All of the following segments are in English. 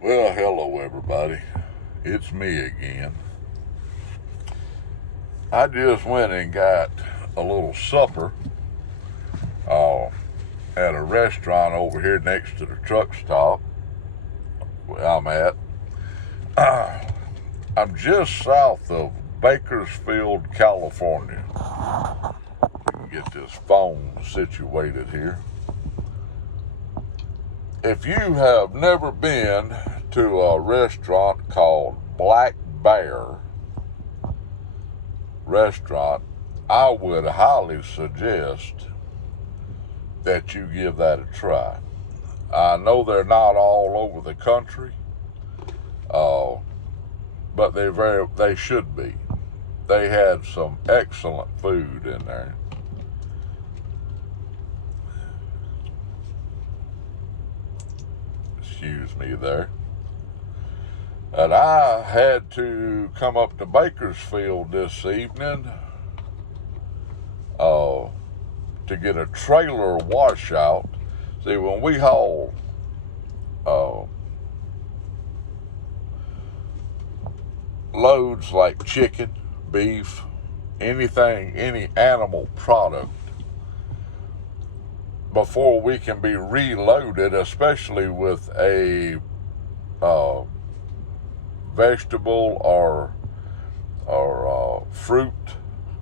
Well, hello everybody. It's me again. I just went and got a little supper uh, at a restaurant over here next to the truck stop where I'm at. I'm just south of Bakersfield, California. Get this phone situated here. If you have never been to a restaurant called Black Bear Restaurant, I would highly suggest that you give that a try. I know they're not all over the country, uh, but they should be. They had some excellent food in there. Excuse me there. And I had to come up to Bakersfield this evening to get a trailer washout. See, when we haul uh, loads like chicken, beef, anything, any animal product, before we can be reloaded, especially with a vegetable or fruit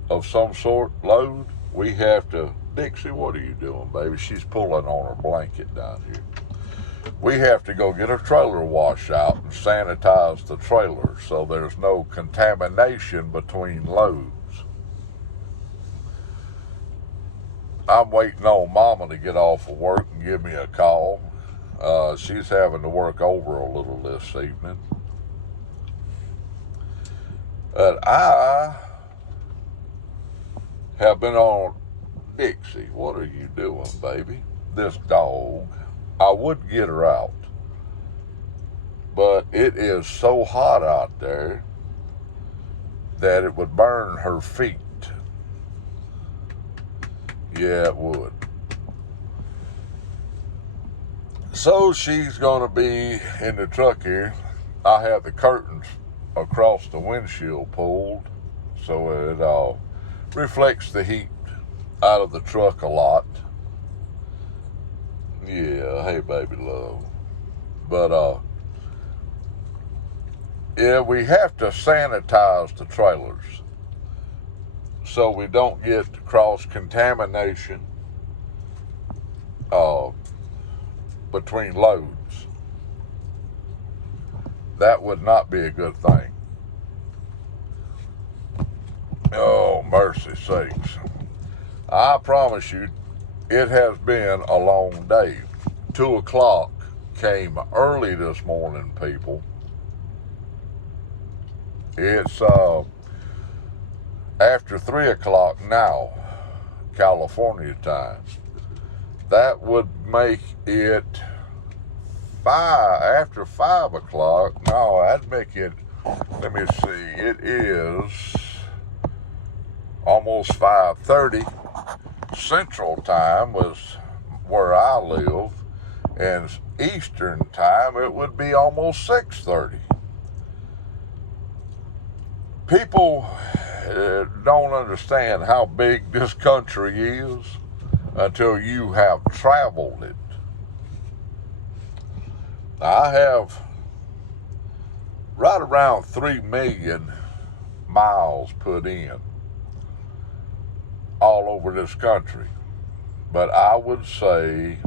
of some sort load, we have to. Dixie, what are you doing, baby? She's pulling on her blanket down here. We have to go get a trailer washout and sanitize the trailer so there's no contamination between loads. I'm waiting on Mama to get off of work and give me a call. She's having to work over a little this evening. But I have been on. Dixie, what are you doing, baby? This dog, I would get her out, but it is so hot out there that it would burn her feet. Yeah, it would. So she's going to be in the truck here. I have the curtains across the windshield pulled so it reflects the heat out of the truck a lot. Yeah, hey baby love. But yeah, we have to sanitize the trailers so we don't get cross contamination between loads. That would not be a good thing. Oh, mercy sakes. I promise you, it has been a long day. 2 o'clock came early this morning, people. It's after 3 o'clock now, California time. That would make it after 5 o'clock. No, that'd make it, let me see, it is almost 5:30. Central time was where I live, and Eastern time it would be almost 6:30. People don't understand how big this country is until you have traveled it. I have right around 3 million miles put in all over this country. But I would say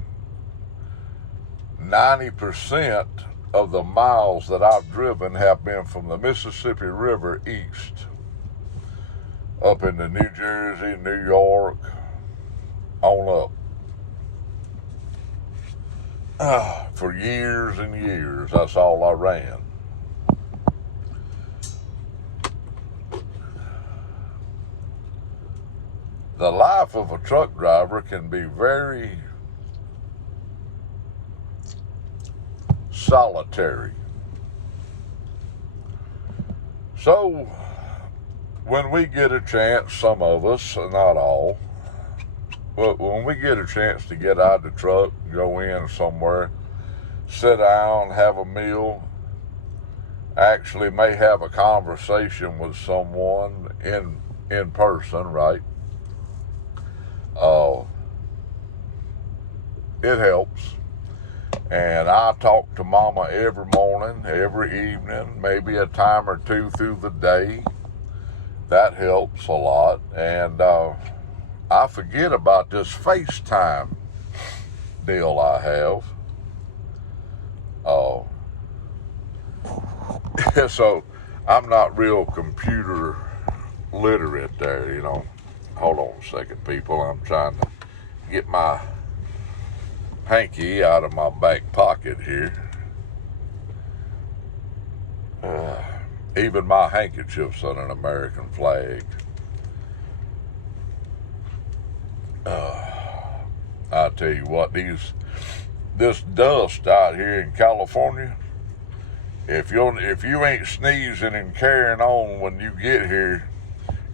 90% of the miles that I've driven have been from the Mississippi River east, up into New Jersey, New York, on up. For years and years, that's all I ran. The life of a truck driver can be very solitary. So, when we get a chance, some of us, not all, but when we get a chance to get out of the truck, go in somewhere, sit down, have a meal, actually may have a conversation with someone in person, right? Uh, it helps. And I talk to Mama every morning, every evening, maybe a time or two through the day. That helps a lot. And I forget about this FaceTime deal I have. So I'm not real computer literate there, you know. Hold on a second, people. I'm trying to get my hanky out of my back pocket here. Even my handkerchief's on an American flag. I tell you what, this dust out here in California, if you ain't sneezing and carrying on when you get here,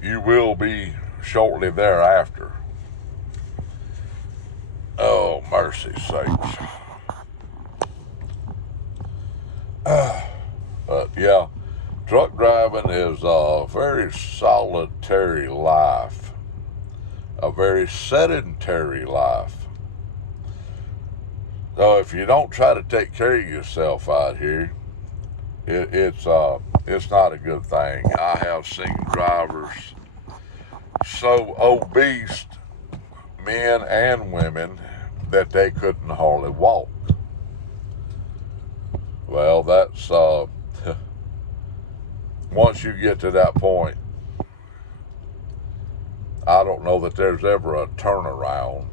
you will be shortly thereafter. Oh, mercy sakes. But yeah, truck driving is a very solitary life, a very sedentary life. So if you don't try to take care of yourself out here, it's not a good thing. I have seen drivers so obese, men and women, that they couldn't hardly walk. Well, that's once you get to that point, I don't know that there's ever a turnaround.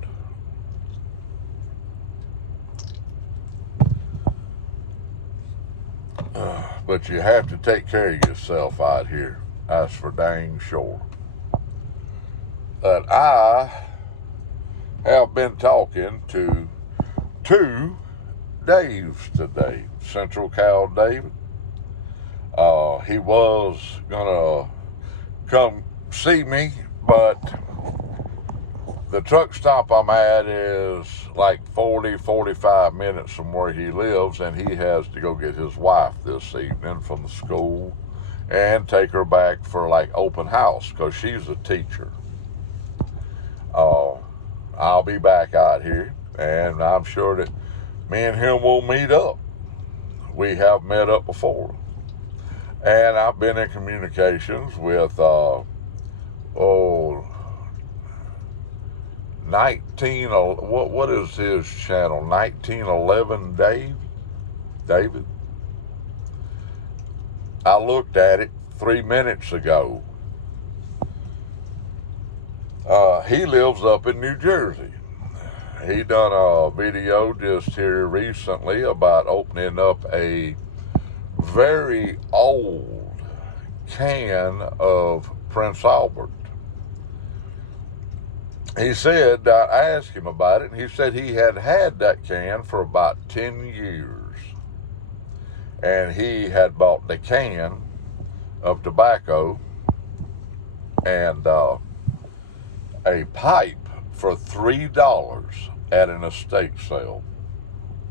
But you have to take care of yourself out here. That's for dang sure. But I have been talking to two Daves today. Central Cal David. He was gonna come see me, but the truck stop I'm at is like 45 minutes from where he lives, and he has to go get his wife this evening from the school and take her back for like open house because she's a teacher. I'll be back out here, and I'm sure that me and him will meet up. We have met up before. And I've been in communications with 19, what is his channel? 1911 David. I looked at it 3 minutes ago. He lives up in New Jersey. He done a video just here recently about opening up a very old can of Prince Albert. He said, I asked him about it, and he said he had that can for about 10 years. And he had bought the can of tobacco and a pipe for $3 at an estate sale.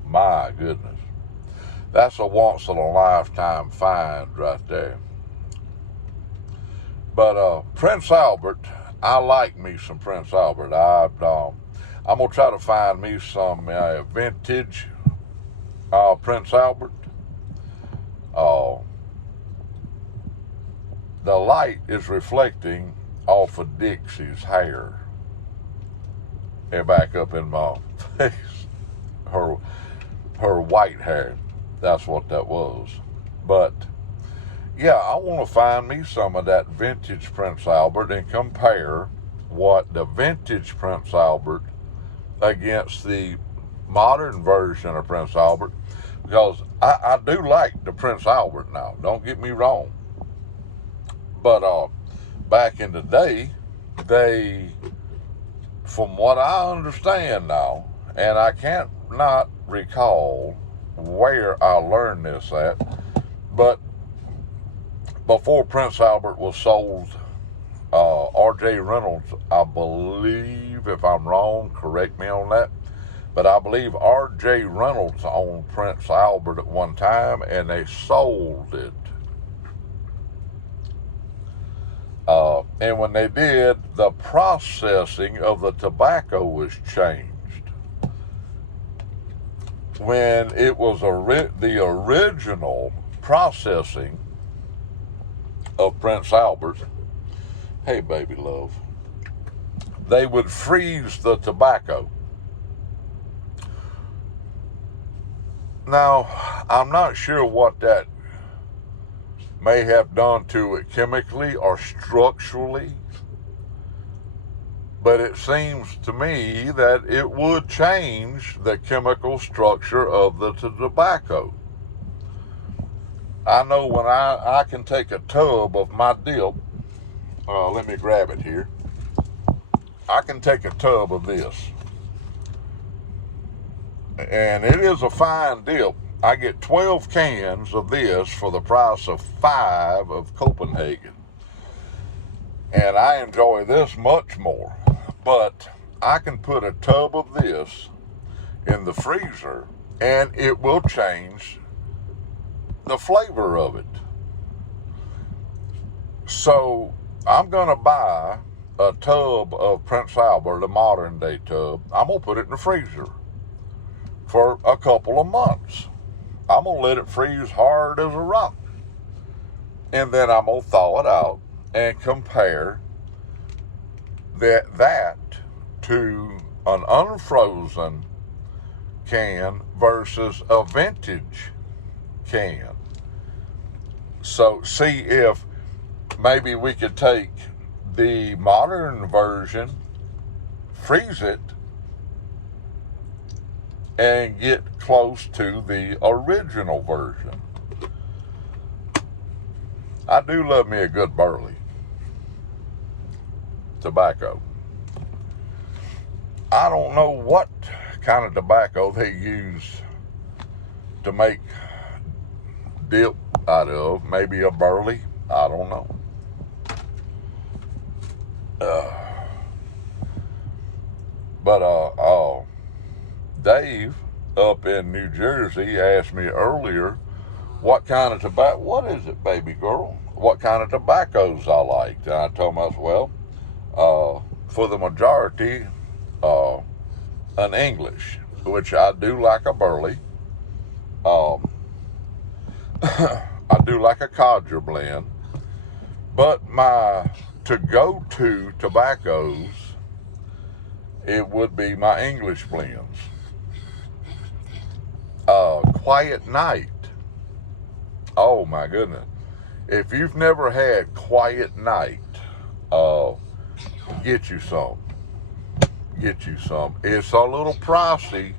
My goodness. That's a once-in-a-lifetime find right there. But Prince Albert, I like me some Prince Albert. I'm going to try to find me some vintage Prince Albert. The light is reflecting off of Dixie's hair. And back up in my face. Her white hair. That's what that was. But yeah, I want to find me some of that vintage Prince Albert and compare what the vintage Prince Albert against the modern version of Prince Albert, because I do like the Prince Albert now, don't get me wrong. But back in the day, they, from what I understand now, and I can't not recall where I learned this at, but before Prince Albert was sold, R.J. Reynolds, I believe, if I'm wrong, correct me on that, But I believe R.J. Reynolds owned Prince Albert at one time, and they sold it. And when they did, the processing of the tobacco was changed. When it was the original processing of Prince Albert, hey baby love, they would freeze the tobacco. Now, I'm not sure what that may have done to it chemically or structurally, but it seems to me that it would change the chemical structure of the tobacco. I know when I can take a tub of my dip, let me grab it here. I can take a tub of this, and it is a fine dip. I get 12 cans of this for the price of 5 of Copenhagen. And I enjoy this much more. But I can put a tub of this in the freezer and it will change the flavor of it. So I'm going to buy a tub of Prince Albert, a modern day tub. I'm going to put it in the freezer for a couple of months. I'm going to let it freeze hard as a rock. And then I'm going to thaw it out and compare that to an unfrozen can versus a vintage can. So see if maybe we could take the modern version, freeze it, and get close to the original version. I do love me a good burley tobacco. I don't know what kind of tobacco they use to make dip out of. Maybe a burley. I don't know. But Dave up in New Jersey asked me earlier what kind of tobacco, what is it, baby girl? What kind of tobaccos I liked. And I told him, I said, well, for the majority, an English, which I do like a burley. I do like a codger blend. But my to-go-to tobaccos, it would be my English blends. Quiet Night. Oh my goodness. If you've never had Quiet Night, get you some. Get you some. It's a little pricey,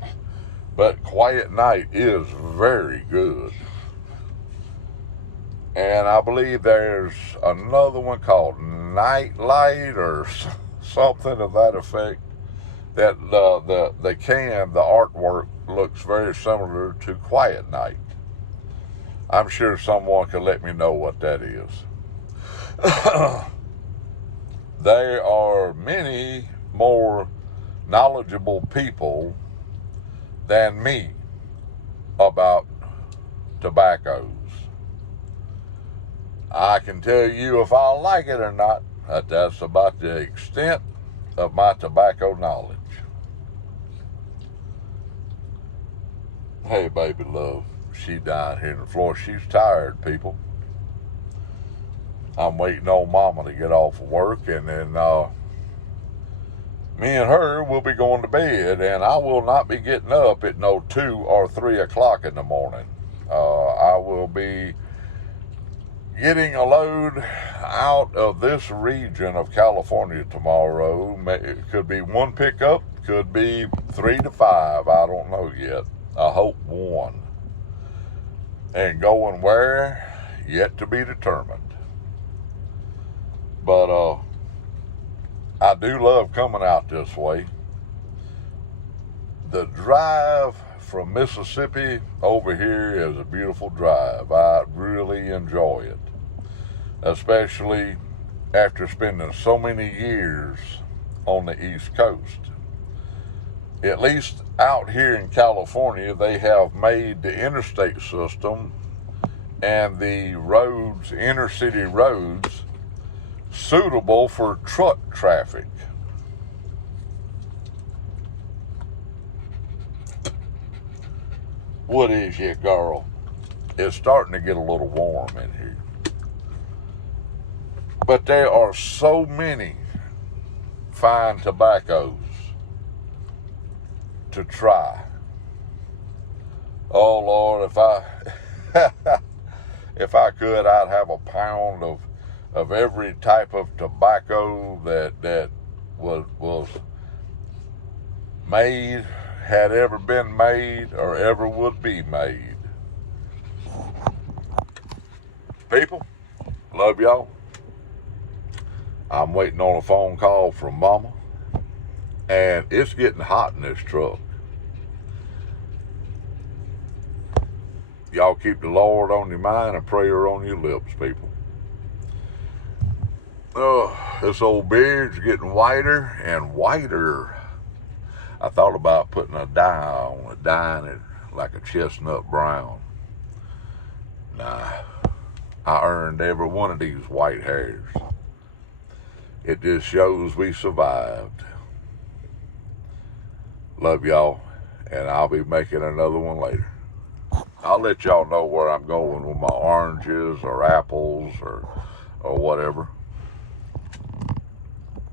but Quiet Night is very good. And I believe there's another one called Night Light or something of that effect. That the can, the artwork looks very similar to Quiet Night. I'm sure someone can let me know what that is. There are many more knowledgeable people than me about tobaccos. I can tell you if I like it or not. That's about the extent of my tobacco knowledge. Hey, baby love. She down here on the floor. She's tired, people. I'm waiting on Mama to get off of work, and then me and her will be going to bed, and I will not be getting up at no 2 or 3 o'clock in the morning. I will be getting a load out of this region of California tomorrow. It could be 1 pickup, could be 3 to 5. I don't know yet. I hope 1. And going where? Yet to be determined. But I do love coming out this way. The drive from Mississippi over here is a beautiful drive. I really enjoy it, especially after spending so many years on the East Coast. at least out here in California, they have made the interstate system and the roads, inner city roads, suitable for truck traffic. What is it, girl? It's starting to get a little warm in here. But there are so many fine tobaccos to try. Oh Lord, if I could, I'd have a pound of every type of tobacco that was made, had ever been made, or ever would be made. People, love y'all. I'm waiting on a phone call from Mama, and it's getting hot in this truck. Y'all keep the Lord on your mind and prayer on your lips, people. This old beard's getting whiter and whiter. I thought about putting a dye on it, dyeing it like a chestnut brown. Nah, I earned every one of these white hairs. It just shows we survived. Love y'all, and I'll be making another one later. I'll let y'all know where I'm going with my oranges or apples or whatever.